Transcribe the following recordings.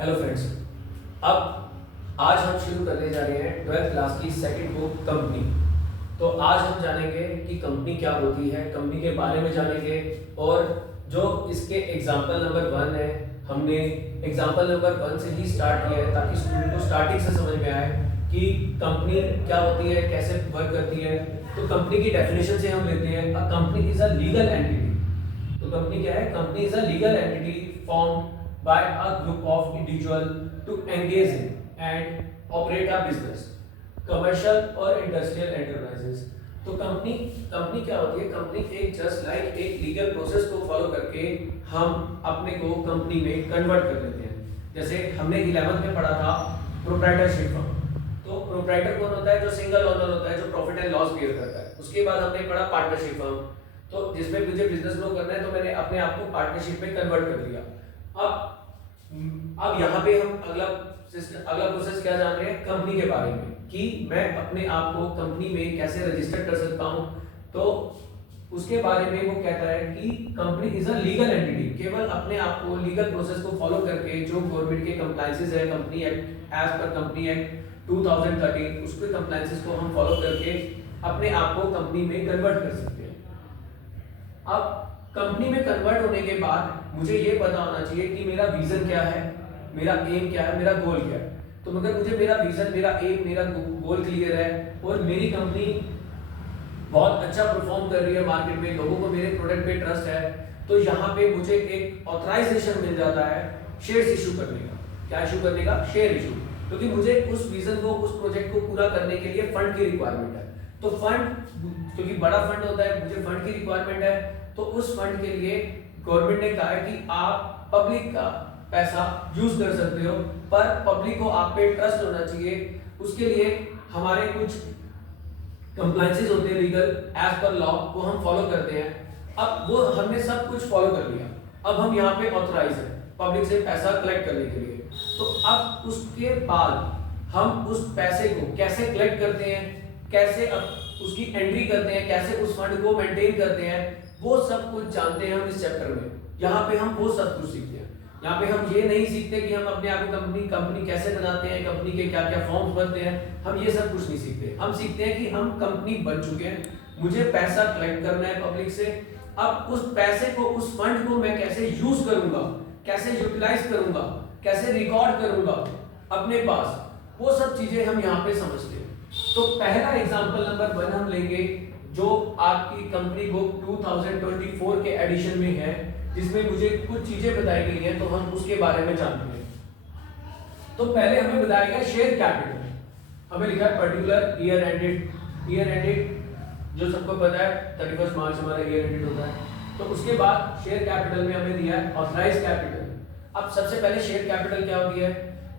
Hello friends. अब आज हम शुरू करने जा रहे हैं 12th क्लास की सेकंड बुक कंपनी। तो आज हम जानेंगे कि कंपनी क्या होती है, कंपनी के बारे में जानेंगे और जो इसके एग्जाम्पल नंबर 1 है, हमने एग्जाम्पल नंबर 1 से ही स्टार्ट किया है ताकि स्टूडेंट को स्टार्टिंग से समझ में आए कि कंपनी क्या होती है, कैसे वर्क करती है। तो कंपनी की डेफिनेशन से हम लेते हैं, a company is a legal entity. तो कंपनी क्या है? Company is a legal entity formed by a group of individual to engage in and operate a business, commercial और industrial enterprises। तो कंपनी कंपनी क्या होती है? कंपनी एक just like एक लीगल प्रोसेस को फॉलो करके हम अपने को कंपनी में कन्वर्ट कर लेते हैं। जैसे हमने 11th में पढ़ा था प्रोप्राइटरशिप फर्म। तो प्रोप्राइटर कौन होता है? जो सिंगल ओनर होता है, जो प्रॉफिट एंड लॉस बेयर करता है। उसके बाद हमने पढ़ा पार्टनरशिप फर्म। तो जिसमें मुझे बिजनेस ग्रो करना है तो मैंने अपने आप को पार्टनरशिप में कन्वर्ट कर दिया। अब यहाँ पे हम अगला प्रोसेस क्या जान रहे हैं? कंपनी के बारे में कि मैं अपने आप को कंपनी में कैसे रजिस्टर कर सकता हूँ। तो उसके बारे में वो कहता है कि company is a legal entity. केवल अपने आप को लीगल प्रोसेस को फॉलो करके जो गवर्नमेंट के कंप्लायंसेस है, company act as per company act 2013, उसके कंप्लायंसेस को हम फॉलो करके अपने आप को कंपनी में कन्वर्ट कर सकते हैं। अब कंपनी में कन्वर्ट होने के बाद मुझे ये पता होना चाहिए कि मेरा विजन क्या है, मेरा एम क्या है, मेरा गोल क्या है। तो मगर मुझे मेरा विजन, मेरा एम, मेरा गोल क्लियर है और मेरी कंपनी बहुत अच्छा परफॉर्म कर रही है मार्केट में, लोगों को मेरे प्रोडक्ट पे ट्रस्ट है, तो यहाँ पे मुझे एक ऑथराइजेशन मिल जाता है शेयर्स इशू करने का। क्या इशू करने का? Share issue. क्योंकि मुझे उस विजन को, उस प्रोजेक्ट को पूरा करने के लिए फंड की रिक्वायरमेंट है। तो फंड, क्योंकि बड़ा फंड होता है, मुझे फंड की रिक्वायरमेंट है। तो उस फंड के लिए गवर्नमेंट ने कहा है कि आप पब्लिक का पैसा यूज कर सकते हो, पर पब्लिक को आप पे ट्रस्ट होना चाहिए। उसके लिए हमारे कुछ कंप्लायंसेस होते हैं लीगल एज पर लॉ, वो हम फॉलो करते हैं। अब वो हमने सब कुछ फॉलो कर लिया। अब हम यहाँ पे ऑथराइज है पब्लिक से पैसा कलेक्ट करने के लिए। तो अब उसके बाद हम उस पैसे को कैसे कलेक्ट करते हैं, कैसे अब उसकी एंट्री करते हैं, कैसे उस फंड को मेंटेन करते हैं, वो सब कुछ जानते हैं हम इस चैप्टर में। यहाँ पे हम वो सब कुछ सीखते हैं। यहाँ पे हम ये नहीं सीखते कि हम अपने आप को कंपनी कैसे बनाते हैं, कंपनी के क्या क्या फॉर्म्स बनते हैं, हम ये सब कुछ नहीं सीखते। हम सीखते हैं कि हम कंपनी बन चुके हैं, मुझे पैसा कलेक्ट करना है पब्लिक से। अब उस पैसे को, उस फंड को मैं कैसे यूज करूंगा, कैसे यूटिलाइज करूंगा, कैसे रिकॉर्ड करूंगा अपने पास, वो सब चीजें हम यहाँ पे समझते हैं। तो पहला एग्जाम्पल नंबर 1 हम लेंगे जो आपकी कंपनी बुक 2024 के एडिशन में है, जिसमें मुझे कुछ चीजें बताई गई हैं, तो हम उसके बारे में जानते हैं। तो पहले हमें बताया गया शेयर कैपिटल। हमें लिखा है पर्टिकुलर ईयर एंडेड जो सबको पता है 31 मार्च हमारा ईयर एंडेड होता है। तो उसके बाद शेयर कैपिटल में हमें दिया है ऑथराइज कैपिटल। अब सबसे पहले शेयर कैपिटल क्या होती है?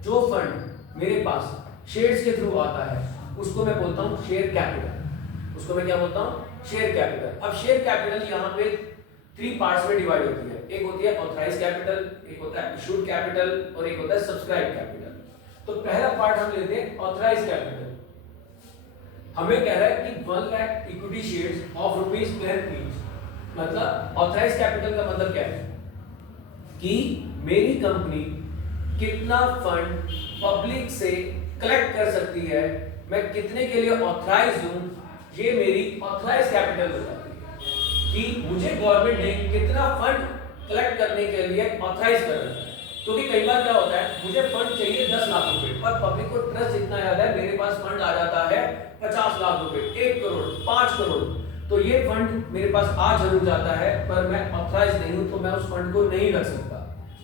जो फंड मेरे पास शेयर्स के थ्रू आता है उसको मैं बोलता हूँ शेयर कैपिटल। उसको मैं क्या बोलता हूँ? Share capital. अब शेयर कैपिटल यहाँ पे 3 पार्ट्स में डिवाइड होती है। एक होती है ऑथराइज कैपिटल, एक होता है इशूड कैपिटल और एक होता है सब्सक्राइब कैपिटल। तो पहला पार्ट हम लेते हैं ऑथराइज कैपिटल। हमें कह रहा है कि 1 lakh equity shares of ₹10 each. मतलब ऑथराइज कैपिटल का मतलब क्या है कि मेरी कंपनी कितना फंड पब्लिक से कलेक्ट कर सकती है, मैं कितने के लिए ऑथराइज हूं, ये मेरी ऑथराइज कैपिटल बताती है कि मुझे गवर्नमेंट ने कितना फंड कलेक्ट करने के लिए ऑथराइज कर रहा है। क्योंकि कई बार क्या होता है, मुझे फंड चाहिए 10 लाख रुपए, पर पब्लिक को ट्रस्ट इतना ज्यादा है, मेरे पास फंड आ जाता है 50 लाख रुपए, 1 करोड़, 5 करोड़। तो ये फंड मेरे पास आ जरूर जाता है, पर मैं ऑथराइज नहीं हूं, तो मैं उस फंड को नहीं रख सकता।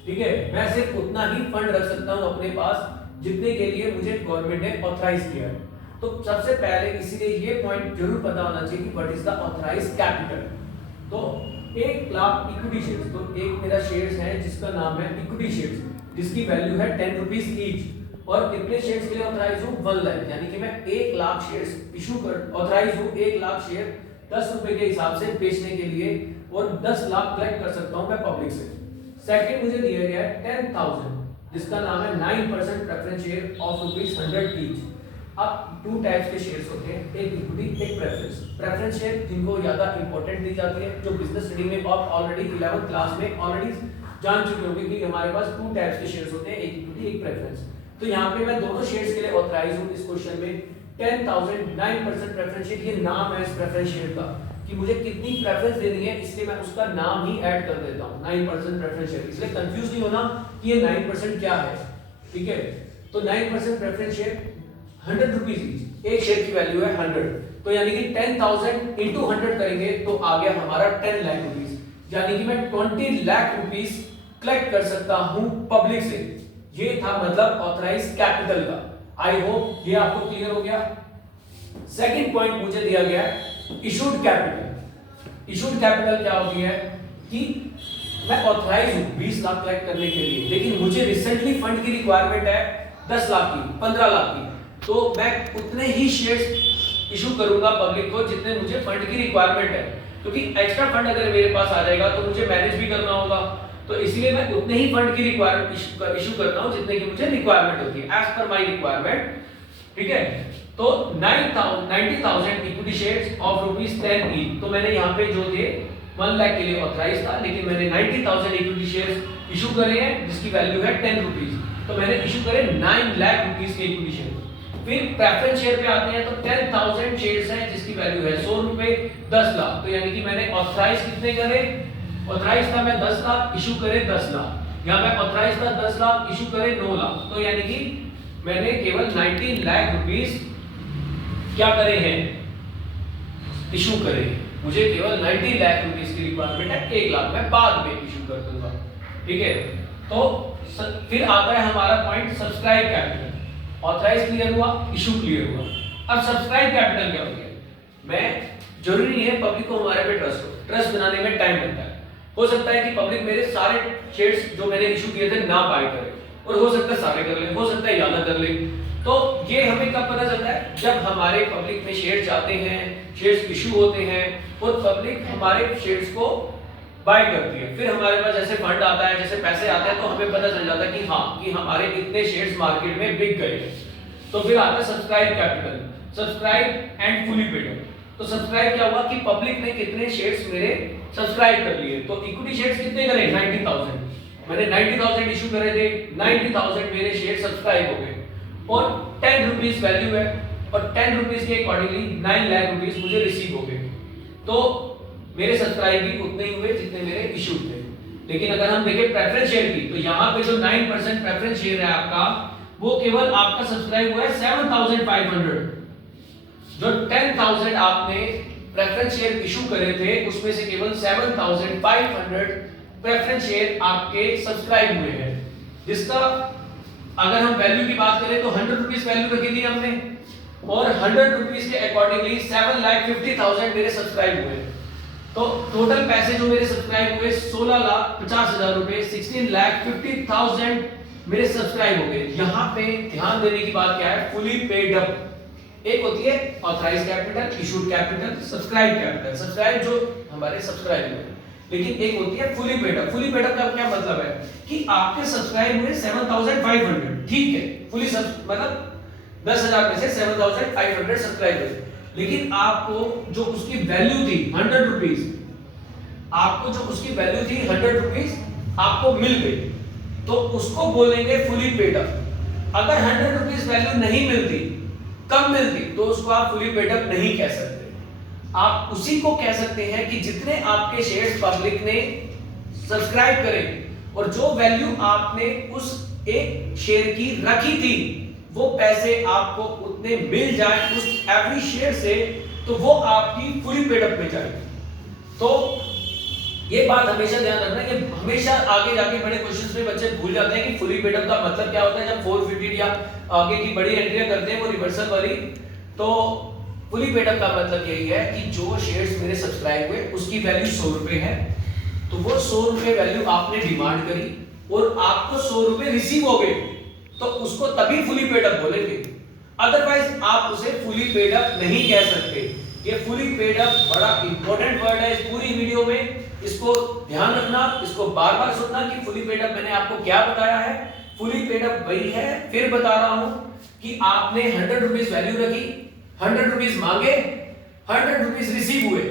ठीक है, मैं सिर्फ उतना ही फंड रख सकता हूं अपने पास जितने के लिए मुझे गवर्नमेंट ने ऑथराइज किया है। तो सबसे पहले इसीलिए ये पॉइंट जरूर पता होना चाहिए कि what is the authorise capital. तो 1 लाख इक्विटी शेयर्स, तो एक मेरा शेयर्स है जिसका नाम है इक्विटी शेयर्स, जिसकी वैल्यू है 10 रुपीस ईच। और कितने शेयर्स के लिए ऑथराइज हूं? 1 लाख, यानी कि मैं 1 लाख शेयर्स इशू कर ऑथराइज हूं, 1 लाख शेयर 10 रुपए के हिसाब से बेचने के लिए, और 10 लाख कलेक्ट कर सकता हूं मैं पब्लिक से। सेकंड मुझे दिया गया है 10,000, जिसका नाम है 9% प्रेफरेंस शेयर ऑफ ₹100 ईच। अब 2 टाइप्स के शेयर्स होते हैं, एक इक्विटी, एक प्रेफरेंस। प्रेफरेंस शेयर जिनको ज्यादा इंपॉर्टेंट दी जाती है, जो बिजनेस स्टडी में आप ऑलरेडी 11th क्लास में ऑलरेडी जान चुके होंगे कि हमारे पास 2 टाइप्स के शेयर्स होते हैं, एक इक्विटी एक प्रेफरेंस। तो यहाँ पे मैं दोनों शेयर्स के लिए ऑथराइज हूँ। इस क्वेश्चन में 10,000 9% प्रेफरेंस शेयर, ये नाम है इस प्रेफरेंस शेयर का कि मुझे कितनी प्रेफरेंस देनी है, इसलिए मैं उसका नाम ही ऐड कर देता हूँ 9% प्रेफरेंस शेयर। इसलिए कंफ्यूज नहीं होना कि ये 9% क्या है, ठीक है। तो 9% प्रेफरेंस शेयर 100 रुपीज ईच, एक शेयर की वैल्यू है 100, तो यानी कि 10,000 इंटू 100 करेंगे तो आ गया हमारा 10 लाख रुपीज, यानी कि मैं 20 लाख रुपीज कलेक्ट कर सकता हूं पब्लिक से। ये था मतलब ऑथराइज कैपिटल का। आई होप ये आपको क्लियर हो गया। सेकंड पॉइंट मुझे दिया गया है इशूड कैपिटल। इशूड कैपिटल क्या होती है कि मैं ऑथराइज हूं 20 लाख कलेक्ट करने के लिए, लेकिन मुझे रिसेंटली फंड की रिक्वायरमेंट है 10 लाख की, 15 लाख की, तो मैं उतने ही शेयर्स इशू करूंगा पब्लिक को जितने मुझे फंड की रिक्वायरमेंट है, क्योंकि एक्स्ट्रा फंड अगर मेरे पास आ जाएगा तो मुझे मैनेज भी करना होगा, तो इसलिए मैं उतने ही फंड की रिक्वायरमेंट इशू करता हूं जितने की मुझे रिक्वायरमेंट होती है एज पर माय रिक्वायरमेंट, ठीक है। तो 90,000 इक्विटी शेयर्स ऑफ ₹10 ईच, तो मैंने यहाँ पे जो थे 1 लाख के लिए ऑथराइज था, लेकिन मैंने 90,000 इक्विटी शेयर्स इशू करे हैं जिसकी वैल्यू है 10 रुपीज, तो मैंने इशू करे 9 लाख रुपीस के इक्विटी शेयर। फिर प्रेफरेंस शेयर पे आते हैं तो 10,000 शेयर्स हैं जिसकी वैल्यू है 100 रुपए, 10 लाख, तो यानी कि मैंने ऑथराइज कितने करे, ऑथराइज था मैं 10 लाख, इशू करे 10 लाख, यहाँ पे ऑथराइज था 10 लाख, इशू करे 9 लाख, तो यानी कि मैंने केवल 19 लाख रुपीस क्या करे हैं, इशू करे। मुझे केवल 90 लाख रुपीस की रिक्वायरमेंट है, 1 लाख मैं बाद में इशू कर दूंगा, ठीक है। तो फिर आता है हमारा point subscribe capital. Authorise clear हुआ, इशू क्लियर हुआ। अब सब्सक्राइब कैपिटल क्या हो गया, मैं जरूरी नहीं है पब्लिक को हमारे पे ट्रस्ट हो, ट्रस्ट बनाने में टाइम लगता है। हो सकता है कि पब्लिक मेरे सारे शेयर्स जो मैंने इशू किए थे ना बाय करे, और हो सकता है सारे कर ले, हो सकता है या ना कर ले। तो ये हमें कब पता चलता है, जब हमारे पब्लिक में शेयर्स आते हैं, शेयर्स इशू होते हैं और पब्लिक हमारे शेयर्स को बाय करती है। फिर हमारे पास जैसे फंड आता है, जैसे पैसे आते हैं, तो हमें पता चल जाता है कि हाँ कि हमारे इतने शेयर्स मार्केट में बिक गए। तो फिर आता है subscribe capital, subscribe and fully paid up. तो सब्सक्राइब क्या हुआ कि पब्लिक ने कितने शेयर्स मेरे सब्सक्राइब कर लिए। तो इक्विटी शेयर्स कितने करे, 90,000, मैंने 90,000 इशू करे थे, 90,000 मेरे शेयर सब्सक्राइब हो गए और 10 रुपीस वैल्यू है, और 10 रुपीस के अकॉर्डिंगली 9 लाख रुपीस मुझे रिसीव हो गए। तो मेरे सब्सक्राइब भी उतने ही हुए जितने मेरे इशू थे। लेकिन अगर हम देखें प्रेफरेंस शेयर की, तो यहाँ पे जो 9% प्रेफरेंस शेयर है आपका, वो केवल आपका सब्सक्राइब हुआ है 7,500। जो 10,000 आपने प्रेफरेंस शेयर इशू करे थे, उसमें से केवल 7,500 प्रेफरेंस शेयर आपके सब्सक्राइब हुए हैं, जिसका अगर हम वैल्यू की बात करें तो 100 रुपीस वैल्यू रखी थी हमने, और 100 रुपीस के अकॉर्डिंगली 7,50,000 मेरे सब्सक्राइब हुए। तो टोटल पैसे जो मेरे सब्सक्राइब हुए 16,50,000 रुपए, 16,50,000 मेरे सब्सक्राइब हो गए। यहाँ पे ध्यान देने की बात क्या है, फुली पेड अप। एक होती है authorise capital, issued capital, subscribe capital, subscribe जो हमारे सब्सक्राइब हुए, लेकिन एक होती है fully paid up. Fully paid up का क्या मतलब है कि आपके सब्सक्राइब हुए 7,500, ठीक है, फुली मतलब 10,000 में से 7,500 सब्सक्राइब हुए, लेकिन आपको जो उसकी वैल्यू थी 100 रुपीस, आपको जो उसकी वैल्यू थी 100 रुपीस आपको मिल गई, तो उसको बोलेंगे फुली पेड अप। अगर 100 रुपीस वैल्यू नहीं मिलती, कम मिलती, तो उसको आप फुली पेड अप नहीं कह सकते। आप उसी को कह सकते हैं कि जितने आपके शेयर्स पब्लिक ने सब्सक्राइब करे और जो वैल्यू आपने उस एक शेयर की रखी थी, वो पैसे आपको उतने मिल जाए उस एवरी शेयर से, तो वो आपकी फुली पेड अप में जाएगी। तो ये बात हमेशा ध्यान रखना, ये हमेशा आगे जाके बड़े क्वेश्चंस में बच्चे भूल जाते हैं कि फुली पेड अप का मतलब क्या होता है। जब 450 या आगे की बड़ी एंट्रियां करते हैं वो रिवर्सल वाली, तो फुली पेड अप का मतलब यही है कि जो शेयर्स मेरे सब्सक्राइब हुए उसकी वैल्यू 100 रुपए है, तो वो 100 रुपए वैल्यू आपने डिमांड करी और आपको 100 रुपए रिसीव हो गए, तो उसको तभी फुली पेड अप बोलेंगे। अदरवाइज आप उसे फुली पेड अप नहीं कह सकते। ये फुली पेड अप बड़ा इंपॉर्टेंट वर्ड है इस पूरी वीडियो में, इसको ध्यान रखना, इसको बार-बार सुनना कि फुली पेड अप मैंने आपको क्या बताया है। फुली पेड अप वही है, फिर बता रहा हूं कि आपने 100 रुपीस वैल्यू रखी, 100 रुपीस मांगे, 100 रुपीस रिसीव हुए,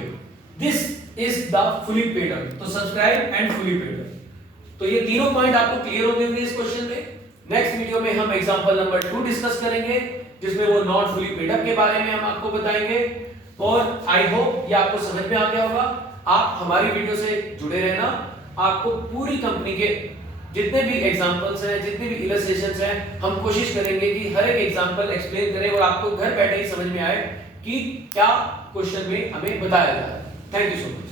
this is the fully paid up. तो subscribe and fully paid up. तो ये तीनों पॉइंट आपको क्लियर हो गए होंगे इस क्वेश्चन में। नेक्स्ट वीडियो में हम एग्जांपल नंबर 2 डिस्कस करेंगे, जिसमें वो नॉट फुली पेड अप के बारे में हम आपको बताएंगे। और आई होप ये आपको समझ में आ गया होगा। आप हमारी वीडियो से जुड़े रहना, आपको पूरी कंपनी के जितने भी एग्जांपल्स हैं, जितने भी इलस्ट्रेशंस हैं, हम कोशिश करेंगे कि हर एक एग्जांपल एक्सप्लेन करें और आपको घर बैठे ही समझ में आए कि क्या क्वेश्चन में हमें बताया जा रहा है। Thank you so much.